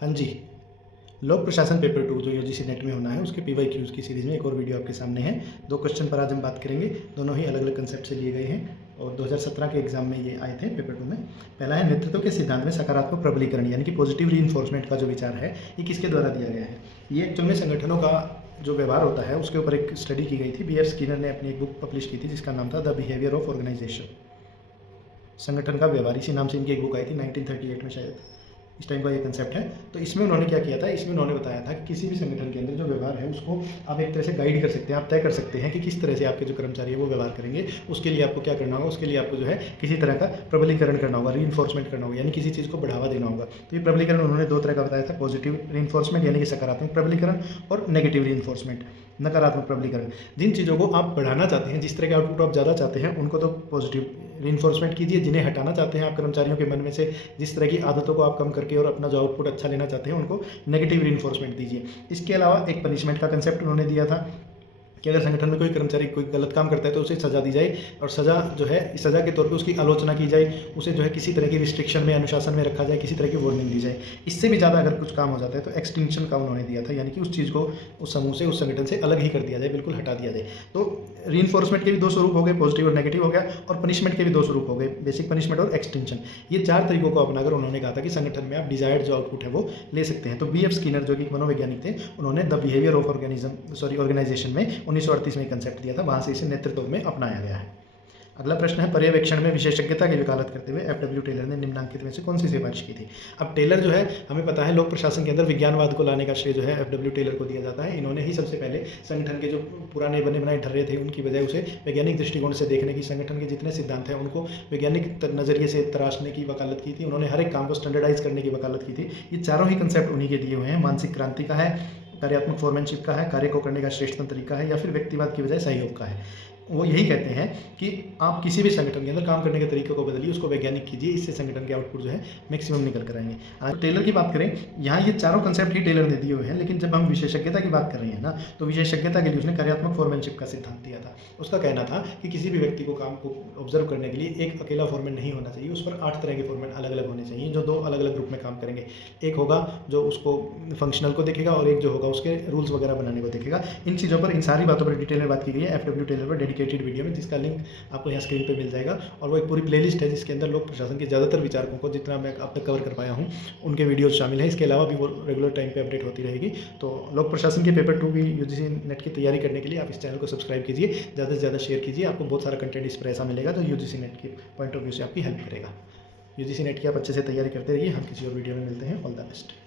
हाँ जी, लोक प्रशासन पेपर 2 जो यूजीसी नेट में होना है उसके पीवाईक्यूज़ की सीरीज़ में एक और वीडियो आपके सामने है। 2 क्वेश्चन पर आज हम बात करेंगे, दोनों ही अलग-अलग कंसेप्ट से लिए गए हैं और 2017 के एग्जाम में ये आए थे पेपर 2 में। पहला है नेतृत्व के सिद्धांत में सकारात्मक प्रबलीकरण यानी कि पॉजिटिव रीइंफोर्समेंट का जो विचार है, ये किसके द्वारा दिया गया है? ये एक्चुअल में संगठनों का जो व्यवहार होता है उसके ऊपर एक स्टडी की गई थी। बीएफ स्किनर ने अपनी एक बुक पब्लिश की थी जिसका नाम था द बिहेवियर ऑफ ऑर्गेनाइजेशन। संगठन का व्यवहार, इसी नाम से इनकी एक बुक आई थी 1938 में शायद, इस टाइम का ये कंसेप्ट है। तो इसमें उन्होंने क्या किया था, इसमें उन्होंने बताया था कि किसी भी संगठन के अंदर जो व्यवहार है उसको आप एक तरह से गाइड कर सकते हैं, आप तय कर सकते हैं कि किस तरह से आपके जो कर्मचारी है वो व्यवहार करेंगे। उसके लिए आपको क्या करना होगा, उसके लिए आपको जो है किसी तरह का प्रबलीकरण करना होगा, रीइंफोर्समेंट करना होगा, यानी किसी चीज़ को बढ़ावा देना होगा। तो ये प्रबलीकरण उन्होंने 2 तरह का बताया था, पॉजिटिव रीइंफोर्समेंट यानी कि सकारात्मक प्रबलीकरण और नेगेटिव रीइंफोर्समेंट नकारात्मक प्रबलीकरण। जिन चीज़ों को आप बढ़ाना चाहते हैं, जिस तरह के आउटपुट आप ज़्यादा चाहते हैं, उनको तो पॉजिटिव रीइंफोर्समेंट कीजिए। जिन्हें हटाना चाहते हैं आप कर्मचारियों के मन में से, जिस तरह की आदतों को आप कम करके और अपना जो आउटपुट अच्छा लेना चाहते हैं, उनको नेगेटिव रीइंफोर्समेंट दीजिए। इसके अलावा एक पनिशमेंट का कंसेप्ट उन्होंने दिया था कि अगर संगठन में कोई कर्मचारी कोई गलत काम करता है तो उसे सज़ा दी जाए और सज़ा जो है सज़ा के तौर पे उसकी आलोचना की जाए, उसे जो है किसी तरह की रिस्ट्रिक्शन में, अनुशासन में रखा जाए, किसी तरह की वार्निंग दी जाए। इससे भी ज़्यादा अगर कुछ काम हो जाता है तो एक्सटिंक्शन का उन्होंने दिया था, यानी कि उस चीज़ को उस समूह से, उस संगठन से अलग ही कर दिया जाए, बिल्कुल हटा दिया जाए। तो रीइंफोर्समेंट के भी 2 स्वरूप हो गए, पॉजिटिव और नेगेटिव हो गया, और पनिशमेंट के भी 2 स्वरूप हो गए, बेसिक पनिशमेंट और एक्सटिंक्शन। ये 4 तरीकों को अपनाकर उन्होंने कहा था कि संगठन में आप डिजायर्ड जो आउटपुट है वो ले सकते हैं। तो बीएफ स्किनर जो कि मनोवैज्ञानिक थे, उन्होंने द बिहेवियर ऑफ ऑर्गेनाइजेशन में 1938 में कंसेप्ट दिया था, वहाँ से इसे नेतृत्व में अपनाया गया है। अगला प्रश्न है, पर्यवेक्षण में विशेषज्ञता की वकालत करते हुए एफडब्ल्यू टेलर ने निम्नलिखित में से कौन सी सिफारिश की थी? अब टेलर जो है, हमें पता है लोक प्रशासन के अंदर विज्ञानवाद को लाने का श्रेय जो है एफडब्ल्यू टेलर को दिया जाता है। इन्होंने ही सबसे पहले संगठन के जो पुराने बने बनाए ढर्रे थे उनकी बजाय उसे वैज्ञानिक दृष्टिकोण से देखने की, संगठन के जितने सिद्धांत हैं उनको वैज्ञानिक नजरिए से तराशने की वकालत की थी। उन्होंने हर एक काम को स्टैंडर्डाइज करने की वकालत की थी। ये चारों ही कंसेप्ट उन्हीं के दिए हुए हैं। मानसिक क्रांति का है, कार्यात्मक फोरमैनशिप का है, कार्य को करने का श्रेष्ठतम तरीका है, या फिर व्यक्तिवाद की बजाय सहयोग का है। वो यही कहते हैं कि आप किसी भी संगठन के अंदर काम करने के तरीके को बदलिए, उसको वैज्ञानिक कीजिए, इससे संगठन के आउटपुट जो है मैक्सिमम निकल कर आएंगे। आज टेलर की बात करें, यहाँ ये चारों कंसेप्ट ही टेलर ने दिए हुए हैं, लेकिन जब हम विशेषज्ञता की बात कर रहे हैं ना, तो विशेषज्ञता के लिए उसने कार्यात्मक फोरमैनशिप का सिद्धांत दिया था। उसका कहना था कि किसी भी व्यक्ति को काम को ऑब्जर्व करने के लिए एक अकेला फोरमैन नहीं होना चाहिए, उस पर 8 तरह के फोरमैन अलग अलग होने चाहिए, जो 2 अलग अलग ग्रुप में काम करेंगे। एक होगा जो उसको फंक्शनल को देखेगा और एक जो होगा उसके रूल्स वगैरह बनाने को देखेगा। इन चीज़ों पर, इन सारी बातों पर डिटेल में बात की गई है एफडब्ल्यू टेलर पर डेडिकेटेड वीडियो में, जिसका लिंक आपको यहाँ स्क्रीन पे मिल जाएगा। और वो एक पूरी प्लेलिस्ट है जिसके अंदर लोक प्रशासन के ज़्यादातर विचारकों को, जितना मैं अब तक कवर कर पाया हूँ, उनके वीडियोज शामिल हैं। इसके अलावा भी वो रेगुलर टाइम पे अपडेट होती रहेगी। तो लोक प्रशासन के पेपर 2 की यूजीसी नेट की तैयारी करने के लिए आप इस चैनल को सब्सक्राइब कीजिए, ज़्यादा से ज़्यादा शेयर कीजिए। आपको बहुत सारा कंटेंट इस पर ऐसा मिलेगा जो यूजीसी नेट की पॉइंट ऑफ व्यू से आपकी हेल्प करेगा। यूजीसी नेट की आप अच्छे से तैयारी करते रहिए। हम किसी और वीडियो में मिलते हैं। All the best.